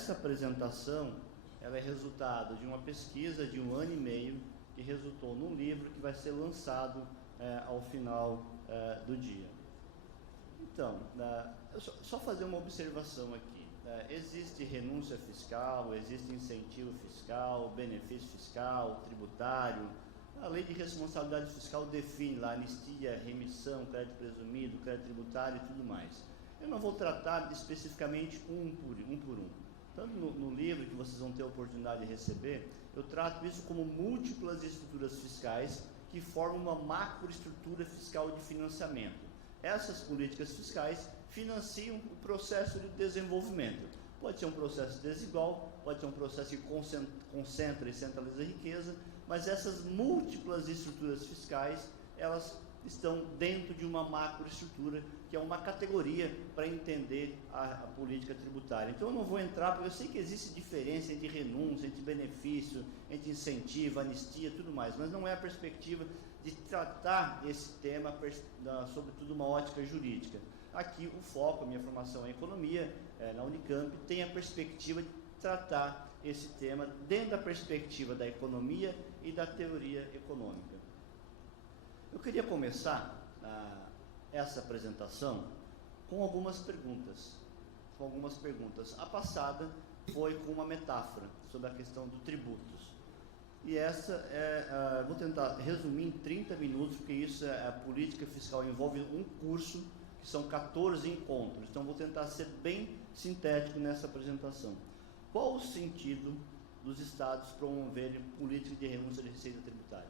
essa apresentação, ela é resultado de uma pesquisa de 1 ano e meio, que resultou num livro que vai ser lançado ao final do dia. Então, só fazer uma observação aqui. Existe renúncia fiscal, existe incentivo fiscal, benefício fiscal, tributário. A lei de responsabilidade fiscal define lá anistia, remissão, crédito presumido, crédito tributário e tudo mais. Eu não vou tratar especificamente um por um. Tanto no livro que vocês vão ter a oportunidade de receber, eu trato isso como múltiplas estruturas fiscais que formam uma macroestrutura fiscal de financiamento. Essas políticas fiscais financiam o processo de desenvolvimento. Pode ser um processo desigual, pode ser um processo que concentra e centraliza a riqueza, mas essas múltiplas estruturas fiscais, elas estão dentro de uma macroestrutura, que é uma categoria para entender a política tributária. Então eu não vou entrar, porque eu sei que existe diferença entre renúncia, entre benefício, entre incentivo, anistia, tudo mais, mas não é a perspectiva de tratar esse tema, sobretudo uma ótica jurídica. Aqui o foco, a minha formação em economia, na Unicamp, tem a perspectiva de tratar esse tema dentro da perspectiva da economia e da teoria econômica. Eu queria começar essa apresentação com algumas perguntas. A passada foi com uma metáfora sobre a questão do tributos. E essa vou tentar resumir em 30 minutos, porque isso a política fiscal envolve um curso, que são 14 encontros. Então vou tentar ser bem sintético nessa apresentação. Qual o sentido dos estados promoverem política de renúncia de receita tributária?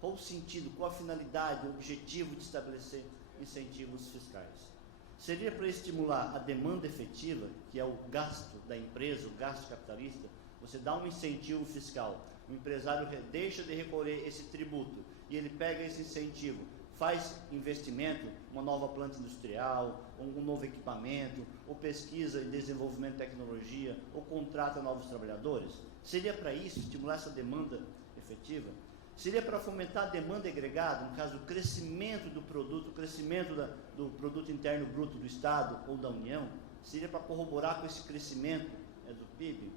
Qual o sentido, qual a finalidade, o objetivo de estabelecer incentivos fiscais? Seria para estimular a demanda efetiva, que é o gasto da empresa, o gasto capitalista? Você dá um incentivo fiscal, o empresário deixa de recolher esse tributo e ele pega esse incentivo, faz investimento, uma nova planta industrial, um novo equipamento, ou pesquisa e desenvolvimento de tecnologia, ou contrata novos trabalhadores? Seria para isso, estimular essa demanda efetiva? Seria para fomentar a demanda agregada, no caso, o crescimento do produto, o crescimento do produto interno bruto do Estado ou da União? Seria para corroborar com esse crescimento do PIB?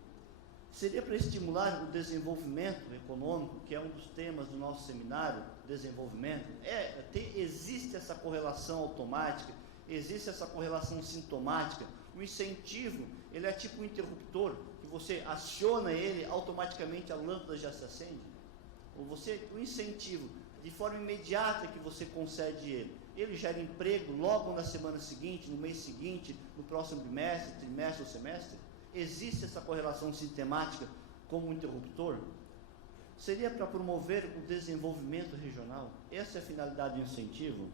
Seria para estimular o desenvolvimento econômico, que é um dos temas do nosso seminário, desenvolvimento? Existe essa correlação automática, existe essa correlação sintomática. O incentivo, ele é tipo um interruptor, que você aciona ele, automaticamente a lâmpada já se acende. O incentivo, de forma imediata que você concede ele gera emprego logo na semana seguinte, no mês seguinte, no próximo bimestre, trimestre ou semestre? Existe essa correlação sistemática como um interruptor? Seria para promover o desenvolvimento regional? Essa é a finalidade do incentivo?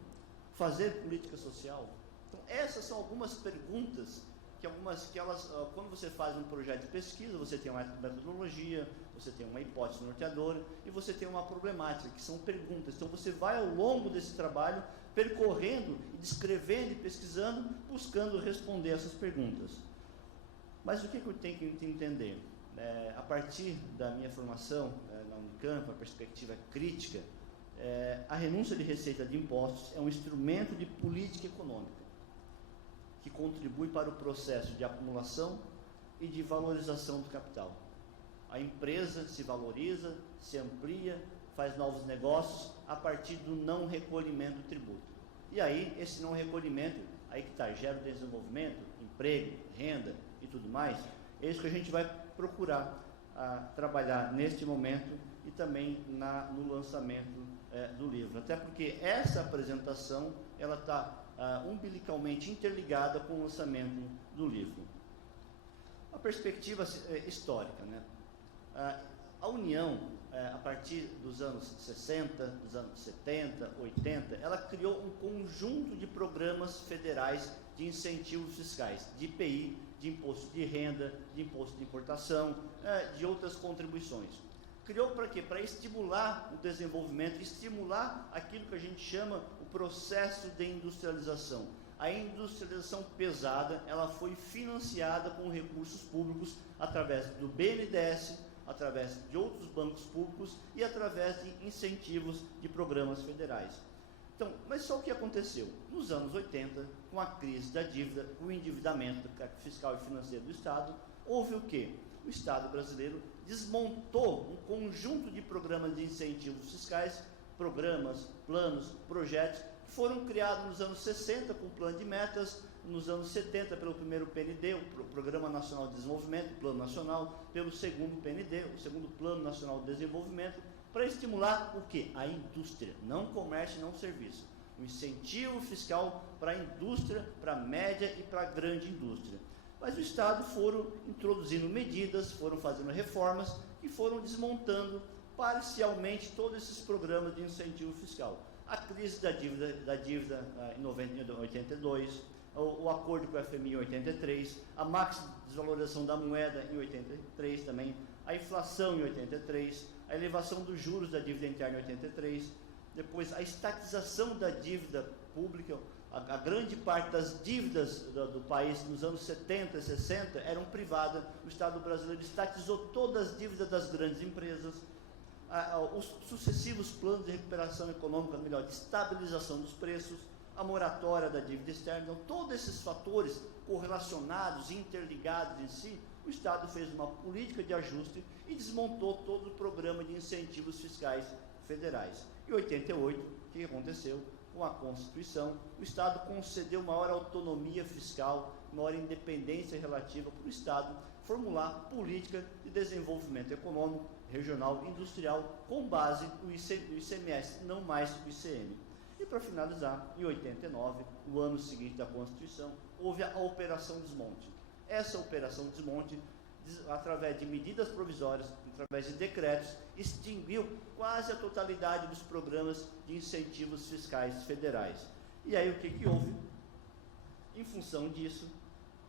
Fazer política social? Então, essas são algumas perguntas que elas, quando você faz um projeto de pesquisa, você tem uma metodologia, você tem uma hipótese norteadora e você tem uma problemática, que são perguntas. Então você vai ao longo desse trabalho percorrendo, descrevendo e pesquisando, buscando responder essas perguntas. Mas o que eu tenho que entender? A partir da minha formação na Unicamp, a perspectiva crítica, a renúncia de receita de impostos é um instrumento de política econômica, que contribui para o processo de acumulação e de valorização do capital. A empresa se valoriza, se amplia, faz novos negócios a partir do não recolhimento do tributo. E aí, esse não recolhimento, aí que está, gera desenvolvimento, emprego, renda e tudo mais. É isso que a gente vai procurar trabalhar neste momento e também no lançamento do livro. Até porque essa apresentação, ela está umbilicalmente interligada com o lançamento do livro. A perspectiva histórica, né? A União, a partir dos anos 60, dos anos 70, 80, ela criou um conjunto de programas federais de incentivos fiscais, de IPI, de imposto de renda, de imposto de importação, de outras contribuições. Criou para quê? Para estimular o desenvolvimento, estimular aquilo que a gente chama o processo de industrialização. A industrialização pesada, ela foi financiada com recursos públicos através do BNDES, através de outros bancos públicos e através de incentivos de programas federais. Então, mas só o que aconteceu? Nos anos 80, com a crise da dívida, com o endividamento fiscal e financeiro do Estado, houve o quê? O Estado brasileiro desmontou um conjunto de programas de incentivos fiscais, programas, planos, projetos, que foram criados nos anos 60 com o plano de metas, nos anos 70 pelo primeiro PND, o Programa Nacional de Desenvolvimento, o Plano Nacional, pelo segundo PND, o segundo Plano Nacional de Desenvolvimento, para estimular o quê? A indústria, não comércio, não serviço. Um incentivo fiscal para a indústria, para a média e para a grande indústria. Mas o Estado foram introduzindo medidas, foram fazendo reformas e foram desmontando parcialmente todos esses programas de incentivo fiscal. A crise da dívida em 82, o acordo com o FMI em 83, a máxima desvalorização da moeda em 83 também, a inflação em 83, a elevação dos juros da dívida interna em 83, depois a estatização da dívida pública. A grande parte das dívidas do país nos anos 70 e 60 eram privadas. O Estado brasileiro estatizou todas as dívidas das grandes empresas. Os sucessivos planos de recuperação econômica, melhor, de estabilização dos preços, a moratória da dívida externa. Então, todos esses fatores correlacionados, interligados em si, o Estado fez uma política de ajuste e desmontou todo o programa de incentivos fiscais federais. Em 88, o que aconteceu? Com a Constituição, o Estado concedeu maior autonomia fiscal, maior independência relativa para o Estado formular política de desenvolvimento econômico, regional e industrial com base no ICMS, não mais no ICM. E para finalizar, em 89, no ano seguinte da Constituição, houve a Operação Desmonte. Essa Operação Desmonte, através de medidas provisórias, através de decretos, extinguiu quase a totalidade dos programas de incentivos fiscais federais. E aí o que houve? Em função disso,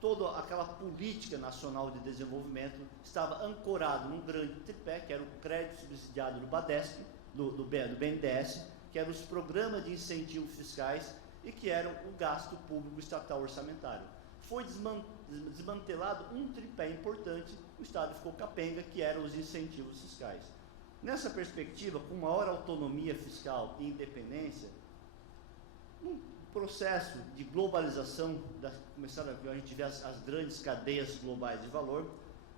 toda aquela política nacional de desenvolvimento estava ancorado num grande tripé, que era o crédito subsidiado do BADESP, do BNDES, que eram os programas de incentivos fiscais e que eram o gasto público estatal orçamentário. Foi desmantelado um tripé importante, o Estado ficou capenga, que eram os incentivos fiscais. Nessa perspectiva, com maior autonomia fiscal e independência, num processo de globalização, começaram a gente ver as grandes cadeias globais de valor,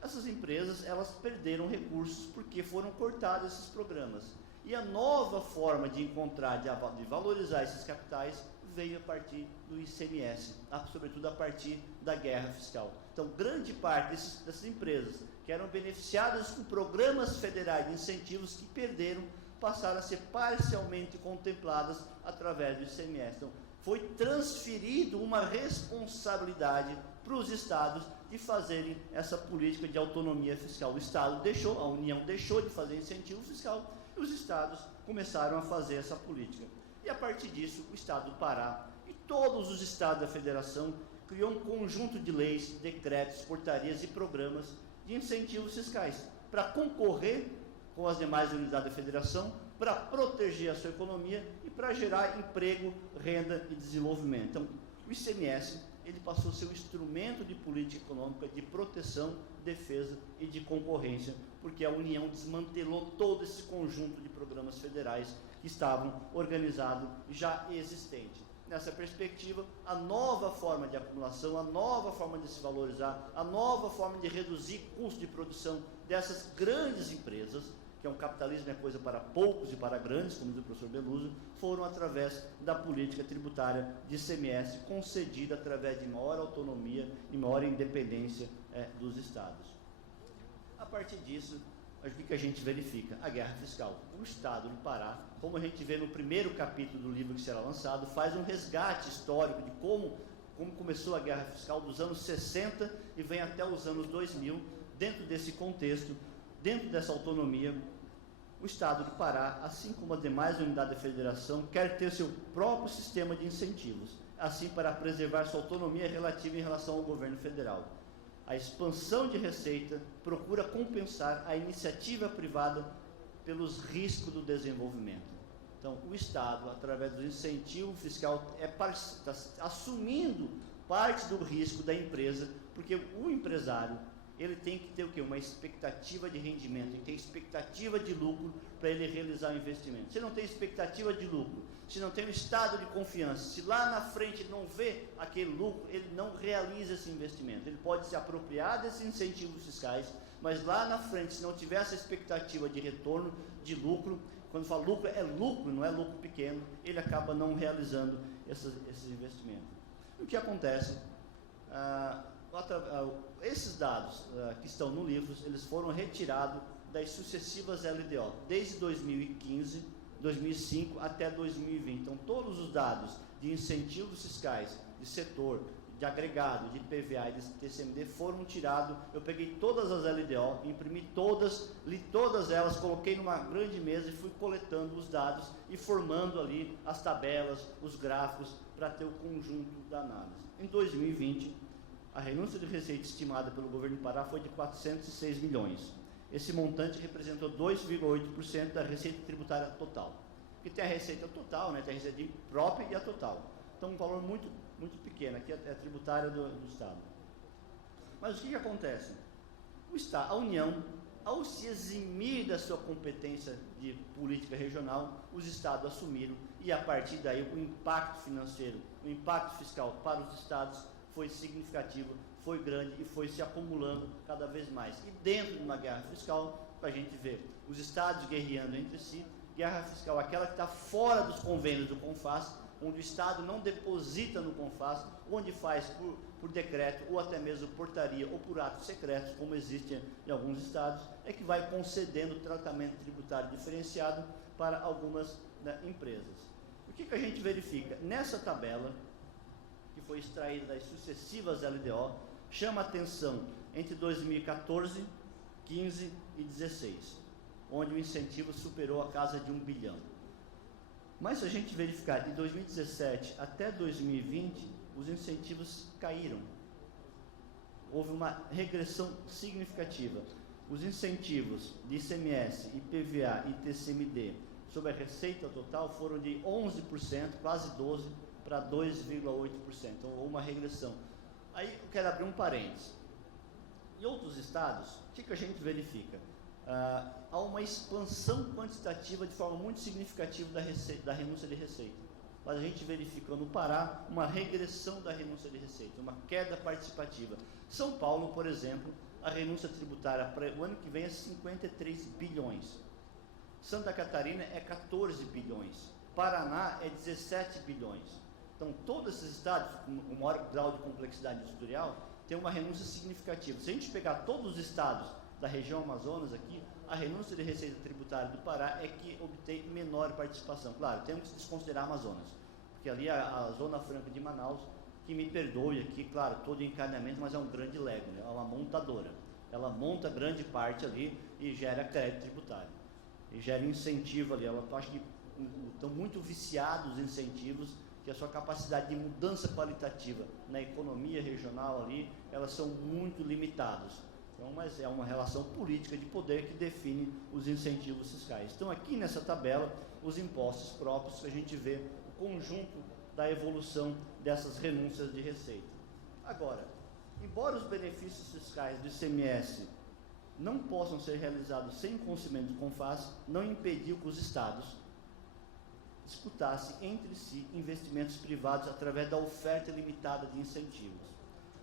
essas empresas elas perderam recursos porque foram cortados esses programas. E a nova forma de encontrar, de valorizar esses capitais, veio a partir do ICMS, sobretudo a partir da guerra fiscal. Então, grande parte dessas empresas que eram beneficiadas com programas federais de incentivos que perderam, passaram a ser parcialmente contempladas através do ICMS. Então, foi transferido uma responsabilidade para os estados de fazerem essa política de autonomia fiscal. O Estado deixou, a União deixou de fazer incentivo fiscal e os estados começaram a fazer essa política. E a partir disso, o Estado do Pará e todos os estados da federação criou um conjunto de leis, decretos, portarias e programas de incentivos fiscais para concorrer com as demais unidades da federação, para proteger a sua economia e para gerar emprego, renda e desenvolvimento. Então, o ICMS ele passou a ser um instrumento de política econômica de proteção, defesa e de concorrência, porque a União desmantelou todo esse conjunto de programas federais que estavam organizados já existentes. Nessa perspectiva, a nova forma de acumulação, a nova forma de se valorizar, a nova forma de reduzir custo de produção dessas grandes empresas, que é um capitalismo é coisa para poucos e para grandes, como diz o professor Beluso, foram através da política tributária de ICMS concedida através de maior autonomia e maior independência dos estados. A partir disso, o que a gente verifica? A guerra fiscal. O Estado do Pará, como a gente vê no primeiro capítulo do livro que será lançado, faz um resgate histórico de como começou a guerra fiscal dos anos 60 e vem até os anos 2000, dentro desse contexto, dentro dessa autonomia, o Estado do Pará, assim como as demais unidades da federação, quer ter seu próprio sistema de incentivos, assim para preservar sua autonomia relativa em relação ao governo federal. A expansão de receita procura compensar a iniciativa privada pelos riscos do desenvolvimento. Então, o Estado, através do incentivo fiscal, está assumindo parte do risco da empresa, porque o empresário, ele tem que ter o quê? Uma expectativa de rendimento, tem que ter expectativa de lucro para ele realizar o investimento. Se não tem expectativa de lucro, se não tem um estado de confiança, se lá na frente ele não vê aquele lucro, ele não realiza esse investimento. Ele pode se apropriar desses incentivos fiscais, mas lá na frente, se não tiver essa expectativa de retorno, de lucro, quando fala lucro, é lucro, não é lucro pequeno, ele acaba não realizando esses investimentos. O que acontece? Esses dados que estão no livro, eles foram retirados das sucessivas LDO, desde 2015, 2005 até 2020. Então, todos os dados de incentivos fiscais, de setor, de agregado, de PVA e de TCMD foram tirados. Eu peguei todas as LDO, imprimi todas, li todas elas, coloquei numa grande mesa e fui coletando os dados e formando ali as tabelas, os gráficos, para ter o conjunto da análise. Em 2020, a renúncia de receita estimada pelo governo do Pará foi de 406 milhões. Esse montante representou 2,8% da receita tributária total. Porque tem a receita total, né, tem a receita própria e a total. Então, um valor muito pequeno, aqui é tributária do Estado. Mas o que acontece? A União, ao se eximir da sua competência de política regional, os Estados assumiram, e a partir daí o impacto financeiro, o impacto fiscal para os Estados foi significativo, foi grande e foi se acumulando cada vez mais. E dentro de uma guerra fiscal, para a gente ver os Estados guerreando entre si, guerra fiscal, aquela que está fora dos convênios do CONFAS, onde o Estado não deposita no CONFAS, onde faz por decreto, ou até mesmo portaria, ou por atos secretos, como existe em alguns estados, é que vai concedendo tratamento tributário diferenciado para algumas, né, empresas. O que a gente verifica? Nessa tabela, que foi extraída das sucessivas LDO, chama atenção entre 2014, 15 e 16, onde o incentivo superou a casa de 1 bilhão. Mas se a gente verificar de 2017 até 2020, os incentivos caíram. Houve uma regressão significativa. Os incentivos de ICMS, IPVA e TCMD sobre a receita total foram de 11%, quase 12%, para 2,8%. Então, houve uma regressão. Aí, eu quero abrir um parênteses. Em outros estados, o que a gente verifica? Há uma expansão quantitativa de forma muito significativa da renúncia de receita. Mas a gente verifica no Pará uma regressão da renúncia de receita, uma queda participativa. São Paulo, por exemplo, a renúncia tributária para o ano que vem é 53 bilhões. Santa Catarina é 14 bilhões. Paraná é 17 bilhões. Então, todos esses estados, com maior grau de complexidade industrial, têm uma renúncia significativa. Se a gente pegar todos os estados da região Amazonas aqui, a renúncia de receita tributária do Pará é que obtém menor participação. Claro, temos que desconsiderar Amazonas, porque ali a Zona Franca de Manaus, que me perdoe aqui, claro, todo encadeamento, mas é um grande lego, né? É uma montadora. Ela monta grande parte ali e gera crédito tributário. E gera incentivo ali. Eu acho que estão muito viciados os incentivos, que a sua capacidade de mudança qualitativa na economia regional ali, elas são muito limitadas. Então, mas é uma relação política de poder que define os incentivos fiscais. Então, aqui nessa tabela, os impostos próprios, que a gente vê o conjunto da evolução dessas renúncias de receita. Agora, embora os benefícios fiscais do ICMS não possam ser realizados sem conhecimento do CONFAS, não impediu que os estados disputassem entre si investimentos privados através da oferta limitada de incentivos.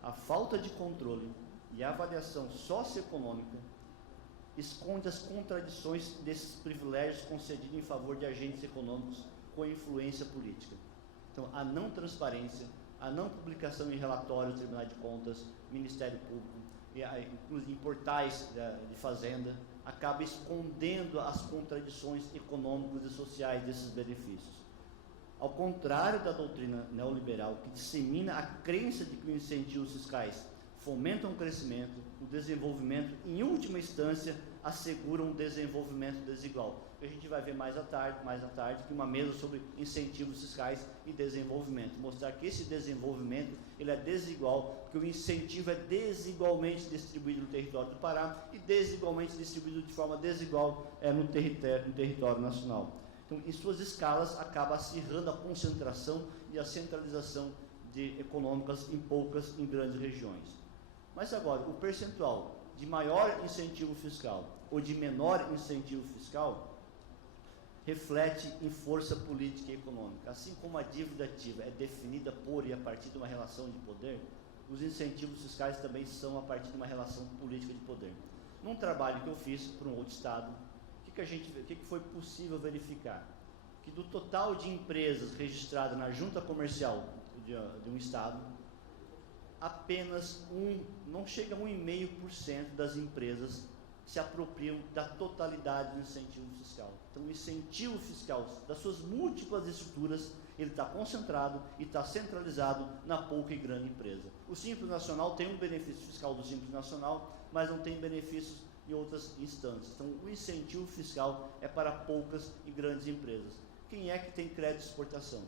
A falta de controle e a avaliação socioeconômica esconde as contradições desses privilégios concedidos em favor de agentes econômicos com influência política. Então, a não transparência, a não publicação em relatórios do Tribunal de Contas, Ministério Público, inclusive em portais de Fazenda, acaba escondendo as contradições econômicas e sociais desses benefícios. Ao contrário da doutrina neoliberal, que dissemina a crença de que os incentivos fiscais fomentam o crescimento, o desenvolvimento, em última instância, asseguram um desenvolvimento desigual. A gente vai ver mais à tarde, que uma mesa sobre incentivos fiscais e desenvolvimento, mostrar que esse desenvolvimento ele é desigual, porque o incentivo é desigualmente distribuído no território do Pará e desigualmente distribuído de forma desigual no território nacional. Então, em suas escalas, acaba acirrando a concentração e a centralização econômicas em grandes regiões. Mas agora, o percentual de maior incentivo fiscal ou de menor incentivo fiscal reflete em força política e econômica. Assim como a dívida ativa é definida por e a partir de uma relação de poder, os incentivos fiscais também são a partir de uma relação política de poder. Num trabalho que eu fiz para um outro estado, o que foi possível verificar? Que do total de empresas registradas na junta comercial de um estado, apenas não chega a 1,5% das empresas se apropriam da totalidade do incentivo fiscal. Então, o incentivo fiscal das suas múltiplas estruturas, ele está concentrado e está centralizado na pouca e grande empresa. O Simples Nacional tem um benefício fiscal do Simples Nacional, mas não tem benefícios em outras instâncias. Então, o incentivo fiscal é para poucas e grandes empresas. Quem é que tem crédito de exportação?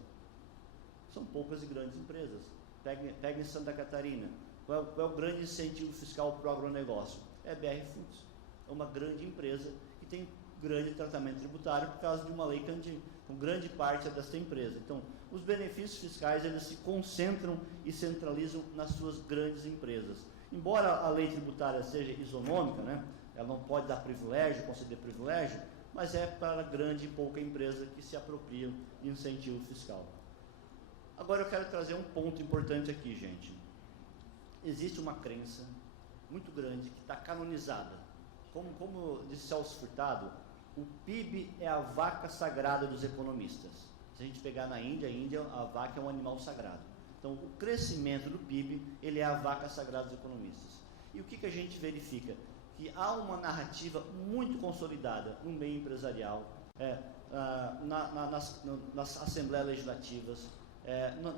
São poucas e grandes empresas. Pega em Santa Catarina. Qual é o grande incentivo fiscal para o agronegócio? É a BR Foods. É uma grande empresa que tem grande tratamento tributário por causa de uma lei Candir. Então, grande parte é dessa empresa. Então, os benefícios fiscais, eles se concentram e centralizam nas suas grandes empresas. Embora a lei tributária seja isonômica, né? Ela não pode dar privilégio, conceder privilégio, mas é para a grande e pouca empresa que se apropria de incentivo fiscal. Agora eu quero trazer um ponto importante aqui, gente. Existe uma crença muito grande que está canonizada. Como disse Celso Furtado, o PIB é a vaca sagrada dos economistas. Se a gente pegar na Índia, a vaca é um animal sagrado. Então, o crescimento do PIB, ele é a vaca sagrada dos economistas. E o que a gente verifica? Que há uma narrativa muito consolidada no meio empresarial, nas assembleias legislativas,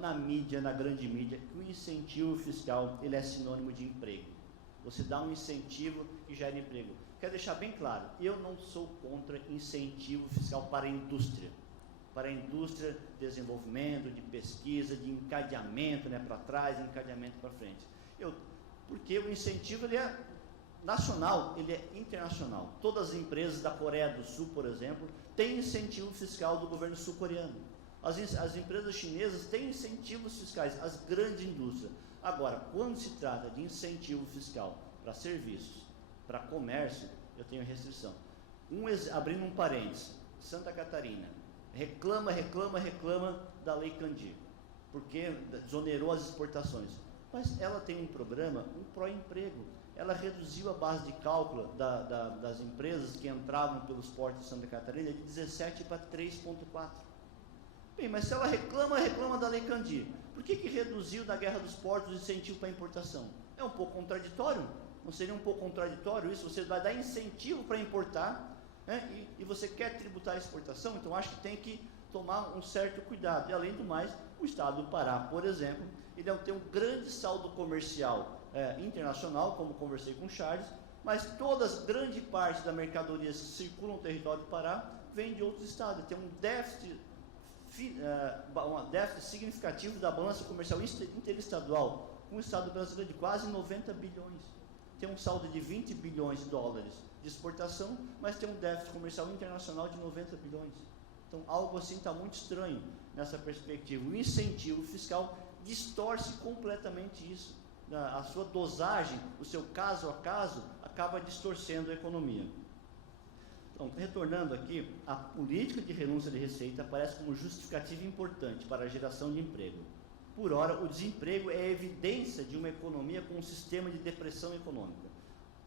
na mídia, na grande mídia, que o incentivo fiscal, ele é sinônimo de emprego. Você dá um incentivo que gera emprego. Quero deixar bem claro, eu não sou contra incentivo fiscal para a indústria, de desenvolvimento, de pesquisa, de encadeamento, né, para trás, encadeamento para frente. Porque o incentivo, ele é nacional, ele é internacional. Todas as empresas da Coreia do Sul, por exemplo, têm incentivo fiscal do governo sul-coreano. As empresas chinesas têm incentivos fiscais, as grandes indústrias. Agora, quando se trata de incentivo fiscal para serviços, para comércio, eu tenho restrição. Abrindo um parênteses, Santa Catarina reclama da Lei Candir, porque desonerou as exportações. Mas ela tem um programa, um pró-emprego. Ela reduziu a base de cálculo das empresas que entravam pelos portos de Santa Catarina de 17 para 3,4. Bem, mas se ela reclama da Lei Candir, por que reduziu na Guerra dos Portos o incentivo para importação? É um pouco contraditório. Não seria um pouco contraditório isso? Você vai dar incentivo para importar, né? E você quer tributar a exportação, então acho que tem que tomar um certo cuidado. E além do mais, o estado do Pará, por exemplo, ele tem um grande saldo comercial internacional, como conversei com o Charles, mas grande parte da mercadoria que circula no território do Pará vem de outros estados. Tem um déficit significativo da balança comercial interestadual com o estado brasileiro de quase 90 bilhões. Tem um saldo de 20 bilhões de dólares de exportação, mas tem um déficit comercial internacional de 90 bilhões. Então, algo assim está muito estranho nessa perspectiva. O incentivo fiscal distorce completamente isso. A sua dosagem, o seu caso a caso, acaba distorcendo a economia. Então, retornando aqui, a política de renúncia de receita aparece como justificativa importante para a geração de emprego. Por ora, o desemprego é evidência de uma economia com um sistema de depressão econômica.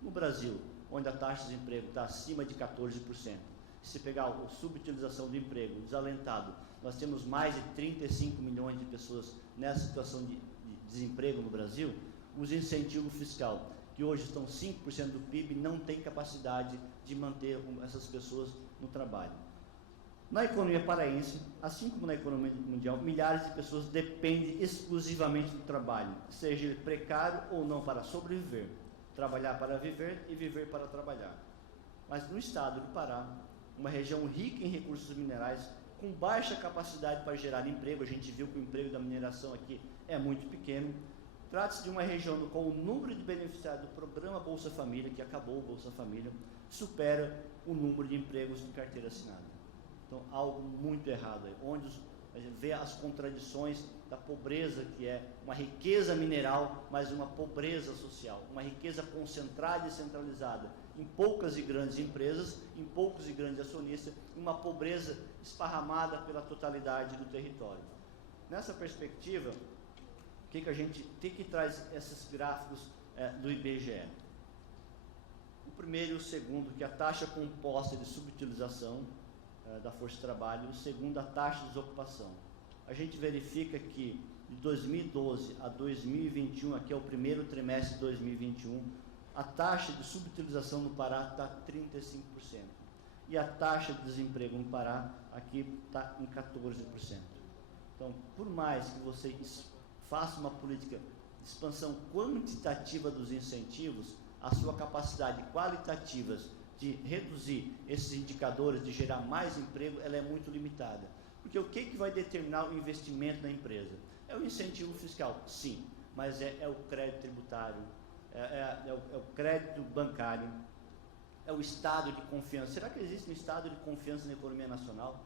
No Brasil, onde a taxa de desemprego está acima de 14%, se pegar a subutilização do emprego desalentado, nós temos mais de 35 milhões de pessoas nessa situação de desemprego no Brasil. Os incentivos fiscais, que hoje estão 5% do PIB, não tem capacidade de manter essas pessoas no trabalho. Na economia paraense, assim como na economia mundial, milhares de pessoas dependem exclusivamente do trabalho, seja ele precário ou não, para sobreviver. Trabalhar para viver e viver para trabalhar. Mas no estado do Pará, uma região rica em recursos minerais, com baixa capacidade para gerar emprego, a gente viu que o emprego da mineração aqui é muito pequeno. Trata-se de uma região no qual o número de beneficiários do programa Bolsa Família, que acabou o Bolsa Família, supera o número de empregos de carteira assinada. Então, algo muito errado aí, onde A gente vê as contradições da pobreza, que é uma riqueza mineral, mas uma pobreza social, uma riqueza concentrada e centralizada em poucas e grandes empresas, em poucos e grandes acionistas, e uma pobreza esparramada pela totalidade do território. Nessa perspectiva, o que traz esses gráficos do IBGE? O primeiro e o segundo, que é a taxa composta de subutilização da força de trabalho, o segundo, a taxa de desocupação. A gente verifica que de 2012 a 2021, aqui é o primeiro trimestre de 2021, a taxa de subutilização no Pará está 35%. E a taxa de desemprego no Pará aqui está em 14%. Então, por mais que você faça uma política de expansão quantitativa dos incentivos, a sua capacidade qualitativa de reduzir esses indicadores, de gerar mais emprego, ela é muito limitada. Porque o que vai determinar o investimento na empresa? É o incentivo fiscal, sim, mas é o crédito tributário, é o crédito bancário, é o estado de confiança. Será que existe um estado de confiança na economia nacional?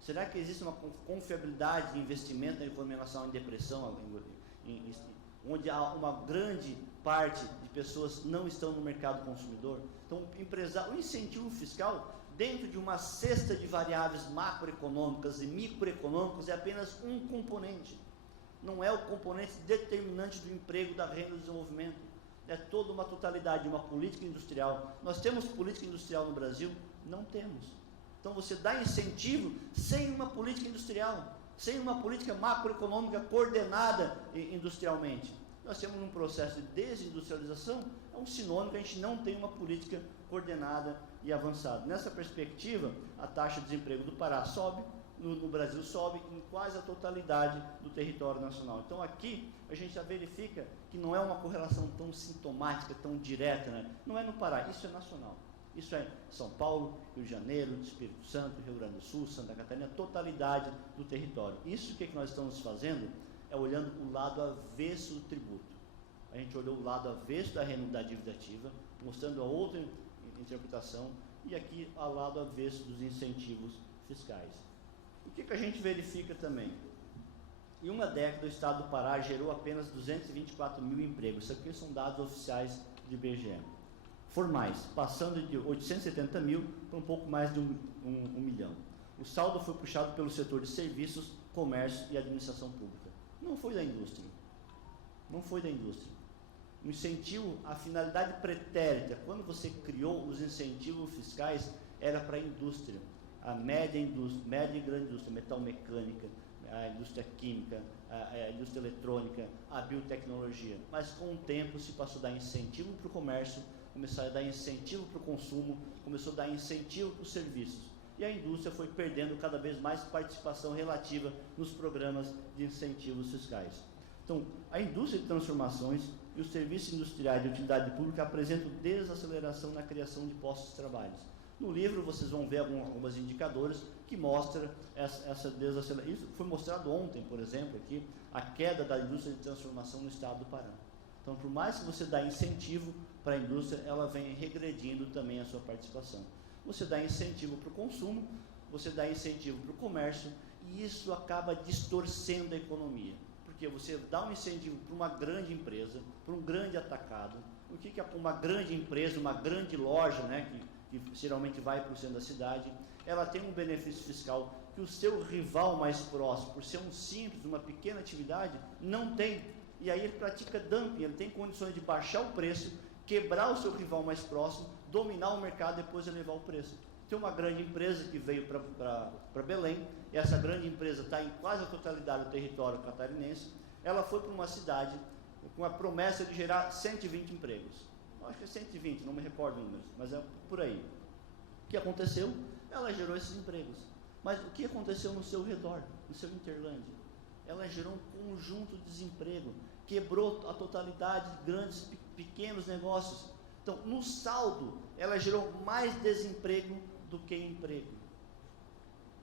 Será que existe uma confiabilidade de investimento na economia nacional em depressão, onde há uma grande parte de pessoas não estão no mercado consumidor? Então, o incentivo fiscal, dentro de uma cesta de variáveis macroeconômicas e microeconômicas, é apenas um componente. Não é o componente determinante do emprego, da renda e do desenvolvimento. É toda uma totalidade, uma política industrial. Nós temos política industrial no Brasil? Não temos. Então, você dá incentivo sem uma política industrial, sem uma política macroeconômica coordenada industrialmente. Nós temos um processo de desindustrialização, é um sinônimo que a gente não tem uma política coordenada e avançada. Nessa perspectiva, a taxa de desemprego do Pará sobe, no Brasil sobe em quase a totalidade do território nacional. Então, aqui a gente já verifica que não é uma correlação tão sintomática, tão direta, né? Não é no Pará, isso é nacional. Isso é São Paulo, Rio de Janeiro, Espírito Santo, Rio Grande do Sul, Santa Catarina, a totalidade do território. Isso que nós estamos fazendo é olhando o lado avesso do tributo. A gente olhou o lado avesso da dívida ativa, mostrando a outra interpretação, e aqui ao lado avesso dos incentivos fiscais. O que a gente verifica também? Em uma década, o Estado do Pará gerou apenas 224 mil empregos. Isso aqui são dados oficiais do IBGE. Formais, passando de 870 mil para um pouco mais de um milhão. O saldo foi puxado pelo setor de serviços, comércio e administração pública. Não foi da indústria. Não foi da indústria. O incentivo, a finalidade pretérita, quando você criou os incentivos fiscais, era para a indústria. A média e grande indústria, metalmecânica, a indústria química, a indústria eletrônica, a biotecnologia. Mas com o tempo se passou a dar incentivo para o comércio, começou a dar incentivo para o consumo, começou a dar incentivo para os serviços. E a indústria foi perdendo cada vez mais participação relativa nos programas de incentivos fiscais. Então, a indústria de transformações e os serviços industriais de utilidade pública apresentam desaceleração na criação de postos de trabalho. No livro vocês vão ver alguns indicadores que mostram essa desaceleração. Isso foi mostrado ontem, por exemplo, aqui, a queda da indústria de transformação no estado do Pará. Então, por mais que você dá incentivo para a indústria, ela vem regredindo também a sua participação. Você dá incentivo para o consumo, você dá incentivo para o comércio, e isso acaba distorcendo a economia. Porque você dá um incentivo para uma grande empresa, para um grande atacado. O que é uma grande empresa, uma grande loja, né, que geralmente vai para o centro da cidade? Ela tem um benefício fiscal que o seu rival mais próximo, por ser um simples, uma pequena atividade, não tem. E aí ele pratica dumping, ele tem condições de baixar o preço, quebrar o seu rival mais próximo, dominar o mercado e depois elevar o preço. Tem uma grande empresa que veio para Belém, e essa grande empresa está em quase a totalidade do território catarinense. Ela foi para uma cidade com a promessa de gerar 120 empregos. Eu acho que é 120, não me recordo números, mas é por aí. O que aconteceu? Ela gerou esses empregos. Mas o que aconteceu no seu redor, no seu Interlândia? Ela gerou um conjunto de desemprego, quebrou a totalidade de grandes, pequenos negócios. Então, no saldo, ela gerou mais desemprego do que emprego.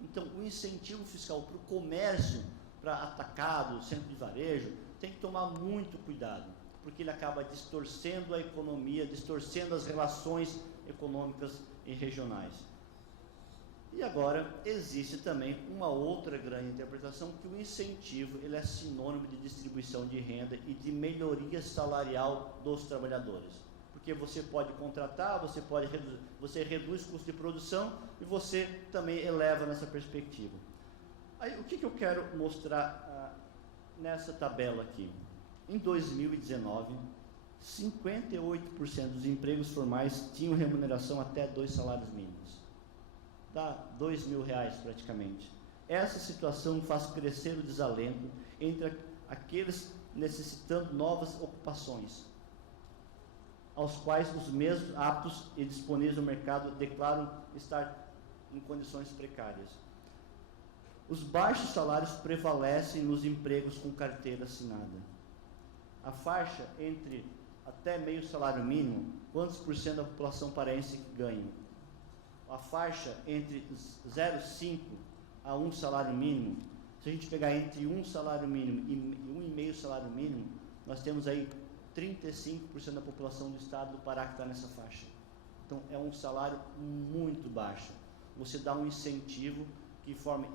Então, o incentivo fiscal para o comércio, para atacado, centro de varejo, tem que tomar muito cuidado, porque ele acaba distorcendo a economia, distorcendo as relações econômicas e regionais. E agora, existe também uma outra grande interpretação, que o incentivo ele é sinônimo de distribuição de renda e de melhoria salarial dos trabalhadores. Porque você pode contratar, você reduz o custo de produção e você também eleva nessa perspectiva. Aí, o que eu quero mostrar nessa tabela aqui? Em 2019, 58% dos empregos formais tinham remuneração até 2 salários mínimos. Dá R$2.000 praticamente. Essa situação faz crescer o desalento entre aqueles necessitando novas ocupações, aos quais os mesmos aptos e disponíveis no mercado declaram estar em condições precárias. Os baixos salários prevalecem nos empregos com carteira assinada. A faixa entre até meio salário mínimo, quantos por cento da população paraense ganha? A faixa entre 0,5 a 1 salário mínimo, se a gente pegar entre 1 salário mínimo e 1,5 salário mínimo, nós temos aí 35% da população do estado do Pará que está nessa faixa. Então, é um salário muito baixo. Você dá um incentivo de forma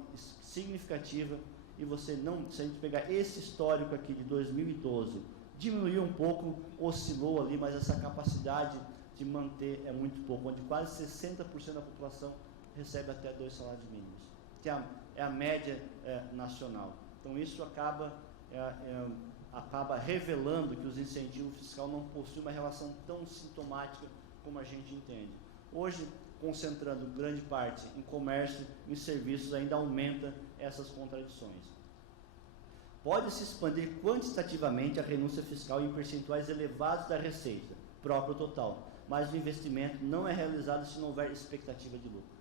significativa e você não, se a gente pegar esse histórico aqui de 2012, diminuiu um pouco, oscilou ali, mas essa capacidade de manter é muito pouco, onde quase 60% da população recebe até 2 salários mínimos, que é a média nacional. Então, isso acaba revelando que os incentivos fiscais não possuem uma relação tão sintomática como a gente entende. Hoje, concentrando grande parte em comércio, em serviços, ainda aumenta essas contradições. Pode-se expandir quantitativamente a renúncia fiscal em percentuais elevados da receita própria total, mas o investimento não é realizado se não houver expectativa de lucro.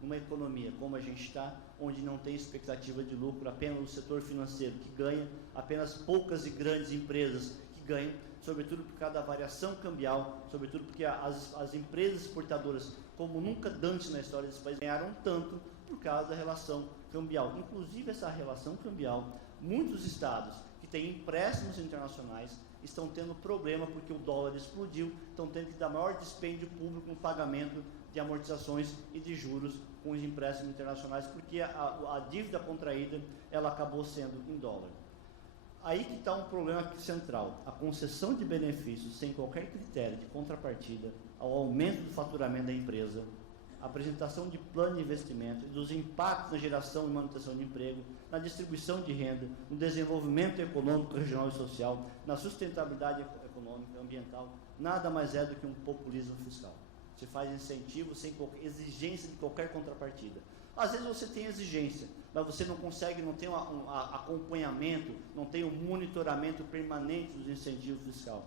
Numa economia como a gente está, onde não tem expectativa de lucro, apenas o setor financeiro que ganha, apenas poucas e grandes empresas que ganham, sobretudo por causa da variação cambial, sobretudo porque as empresas exportadoras, como nunca antes na história desse país, ganharam tanto por causa da relação cambial. Inclusive, essa relação cambial, muitos estados que têm empréstimos internacionais estão tendo problema porque o dólar explodiu, estão tendo que dar maior dispêndio público no pagamento de amortizações e de juros com os empréstimos internacionais, porque a dívida contraída ela acabou sendo em dólar. Aí que está um problema central: a concessão de benefícios sem qualquer critério de contrapartida ao aumento do faturamento da empresa, a apresentação de plano de investimento e dos impactos na geração e manutenção de emprego, na distribuição de renda, no desenvolvimento econômico, regional e social, na sustentabilidade econômica, ambiental, nada mais é do que um populismo fiscal. Você faz incentivo sem exigência de qualquer contrapartida. Às vezes você tem exigência, mas você não consegue, não tem um acompanhamento, não tem um monitoramento permanente dos incentivos fiscais.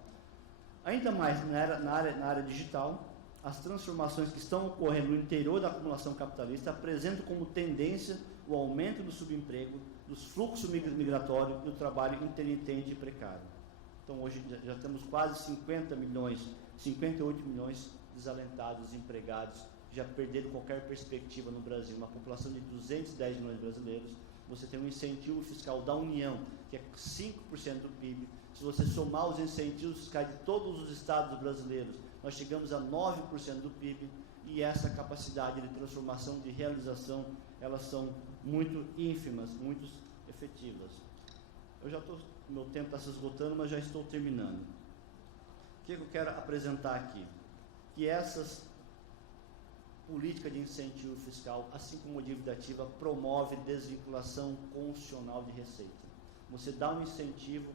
Ainda mais na área digital, as transformações que estão ocorrendo no interior da acumulação capitalista apresentam como tendência o aumento do subemprego, dos fluxos migratórios e do trabalho intermitente e precário. Então, hoje já temos quase 58 milhões desalentados, desempregados, já perderam qualquer perspectiva no Brasil. Uma população de 210 milhões de brasileiros, você tem um incentivo fiscal da União, que é 5% do PIB. Se você somar os incentivos fiscais de todos os estados brasileiros, nós chegamos a 9% do PIB, e essa capacidade de transformação, de realização, elas são muito ínfimas, muito efetivas. Meu tempo está se esgotando, mas já estou terminando. O que eu quero apresentar aqui? Que essas políticas de incentivo fiscal, assim como a dívida ativa, promove desvinculação constitucional de receita. Você dá um incentivo,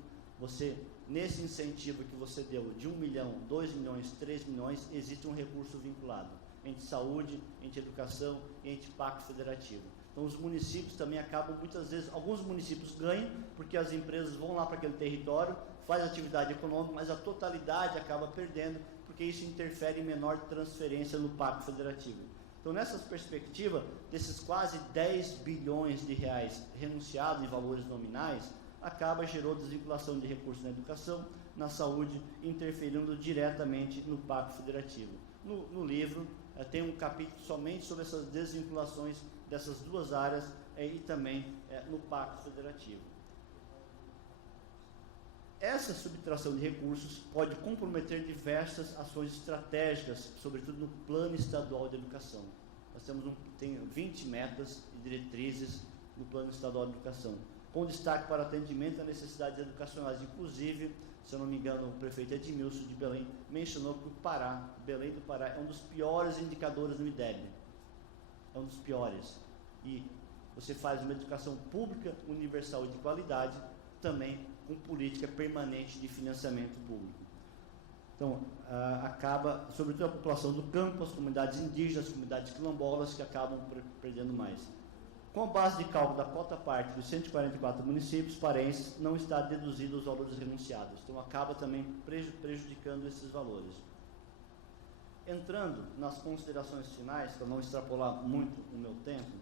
nesse incentivo que você deu de 1 milhão, 2 milhões, 3 milhões, existe um recurso vinculado entre saúde, entre educação e entre pacto federativo. Então, os municípios também acabam, muitas vezes, alguns municípios ganham, porque as empresas vão lá para aquele território, fazem atividade econômica, mas a totalidade acaba perdendo, porque isso interfere em menor transferência no pacto federativo. Então, nessa perspectiva, desses quase 10 bilhões de reais renunciados em valores nominais, gerou desvinculação de recursos na educação, na saúde, interferindo diretamente no pacto federativo. No livro, tem um capítulo somente sobre essas desvinculações dessas duas áreas e também no pacto federativo. Essa subtração de recursos pode comprometer diversas ações estratégicas, sobretudo no plano estadual de educação. nós tem 20 metas e diretrizes no Plano Estadual de Educação, com destaque para atendimento às necessidades educacionais. Inclusive, se eu não me engano, o prefeito Edmilson de Belém mencionou que o Pará, Belém do Pará, é um dos piores indicadores no IDEB. É um dos piores. E você faz uma educação pública, universal e de qualidade, também com política permanente de financiamento público. Então, acaba, sobretudo a população do campo, as comunidades indígenas, as comunidades quilombolas, que acabam perdendo mais. Com a base de cálculo da quota parte dos 144 municípios paraenses, não está deduzido os valores renunciados. Então, acaba também prejudicando esses valores. Entrando nas considerações finais, para não extrapolar muito o meu tempo,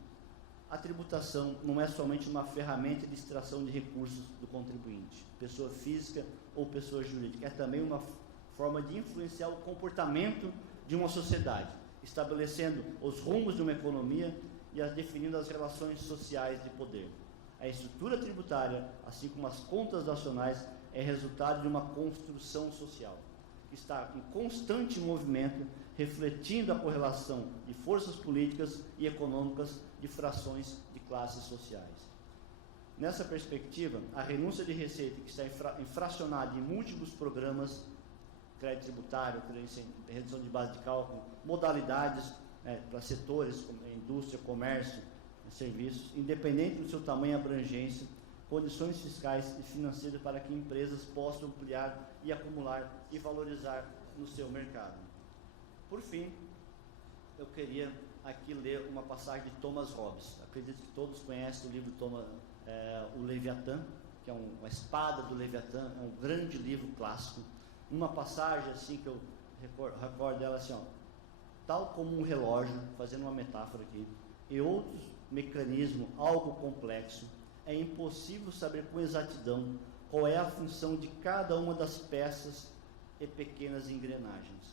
a tributação não é somente uma ferramenta de extração de recursos do contribuinte, pessoa física ou pessoa jurídica, é também uma forma de influenciar o comportamento de uma sociedade, estabelecendo os rumos de uma economia e definindo as relações sociais de poder. A estrutura tributária, assim como as contas nacionais, é resultado de uma construção social, que está em constante movimento, refletindo a correlação de forças políticas e econômicas de frações de classes sociais. Nessa perspectiva, a renúncia de receita, que está infracionada em múltiplos programas, crédito tributário, redução de base de cálculo, modalidades para setores como indústria, comércio, serviços, independente do seu tamanho e abrangência, condições fiscais e financeiras para que empresas possam ampliar e acumular e valorizar no seu mercado. Por fim, eu queria aqui ler uma passagem de Thomas Hobbes. Acredito que todos conhecem o livro O Leviatã, que é uma espada do Leviatã, é um grande livro clássico. Uma passagem assim que eu recordo dela assim, ó, tal como um relógio, fazendo uma metáfora aqui, e outros mecanismos algo complexo, é impossível saber com exatidão qual é a função de cada uma das peças e pequenas engrenagens,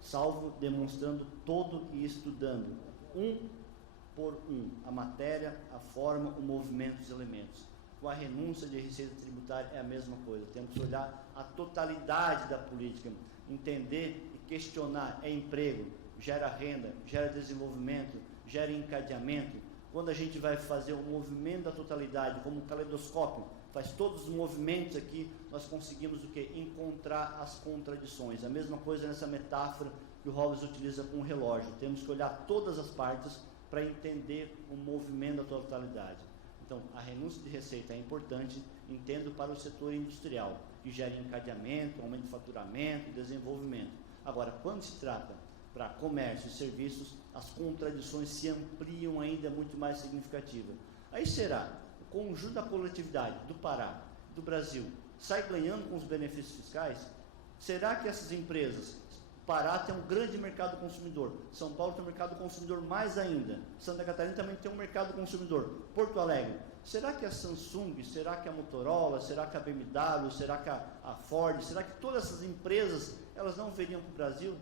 salvo demonstrando todo e estudando, um por um, a matéria, a forma, o movimento dos elementos. Com a renúncia de receita tributária é a mesma coisa, temos que olhar a totalidade da política, entender e questionar, é emprego, gera renda, gera desenvolvimento, gera encadeamento. Quando a gente vai fazer o movimento da totalidade, como um caleidoscópio, faz todos os movimentos aqui, nós conseguimos o quê? Encontrar as contradições. A mesma coisa nessa metáfora que o Hobbes utiliza com o relógio. Temos que olhar todas as partes para entender o movimento da totalidade. Então, a renúncia de receita é importante, entendo, para o setor industrial, que gera encadeamento, aumento de faturamento, desenvolvimento. Agora, quando se trata para comércio e serviços, as contradições se ampliam ainda muito mais significativa. Aí será, o conjunto da coletividade do Pará, do Brasil, sai ganhando com os benefícios fiscais? Será que essas empresas, Pará tem um grande mercado consumidor, São Paulo tem um mercado consumidor mais ainda, Santa Catarina também tem um mercado consumidor, Porto Alegre, será que a Samsung, será que a Motorola, será que a BMW, será que a Ford, será que todas essas empresas, elas não viriam para o Brasil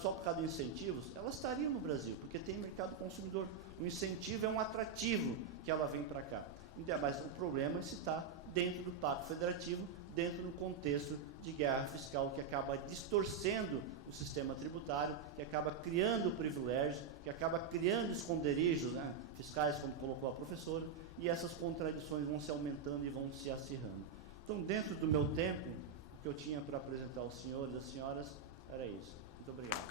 só por causa de incentivos? Elas estariam no Brasil, porque tem mercado consumidor, o incentivo é um atrativo que ela vem para cá. Mas o problema é se está dentro do Pacto Federativo, dentro do contexto de guerra fiscal, que acaba distorcendo o sistema tributário, que acaba criando privilégios, que acaba criando esconderijos, né, fiscais, como colocou a professora, e essas contradições vão se aumentando e vão se acirrando. Então, dentro do meu tempo, o que eu tinha para apresentar aos senhores e às senhoras era isso. Muito obrigado.